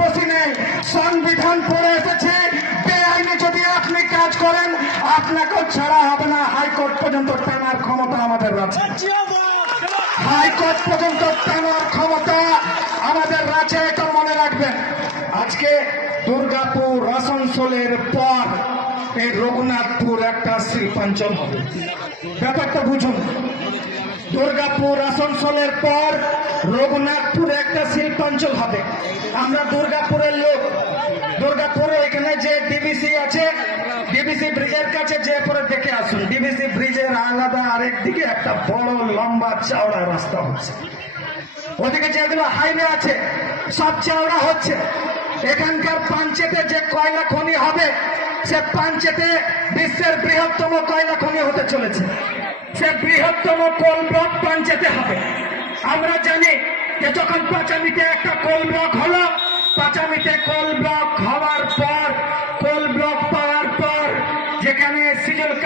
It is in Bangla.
বসি নেই, সংবিধান পড়ে এসেছে। বেআইনি যদি আপনি কাজ করেন আপনাকেও ছাড়া হবে না। হাইকোর্ট পর্যন্ত টানার ক্ষমতা আমাদের আছে। হাইকোর্ট পর্যন্ত টানার ক্ষমতা আমাদের আছে, এটা মনে রাখবেন। আজকে দুর্গাপুর আসানসোলের পর এই রঘুনাথপুর একটা শিল্পাঞ্চল হবে। ব্যাপারটা বুঝুন, দুর্গাপুর আসানসোলের পর রঘুনাথপুরে একটা শিল্পাঞ্চল হবে। আমরা দুর্গাপুরের লোক, দুর্গাপুরে এখানে যে ডিবিসি আছে, ডিবিসি ব্রিজের কাছে যে পরে দেখে আসুন, ডিবিসি ব্রিজের আলাদা আরেক দিকে একটা বড় লম্বা চওড়া রাস্তা হচ্ছে। ওদিকে যেগুলো হাইওয়ে আছে সব চওড়া হচ্ছে। এখানকার পাঞ্চেতে যে কয়লা খনি হবে, সে পাঞ্চেতে বিশ্বের বৃহত্তম কয়লা খনি হতে চলেছে। সে বৃহত্তম কোল ব্লক পাঞ্চেতে হবে। আমরা জানি যে যখন পাঁচামিতে একটা কোল ব্লক হলো, পাঁচামিতে কোল ব্লক হওয়ার পর, কোল ব্লক পাওয়ার পর যেখানে সিজল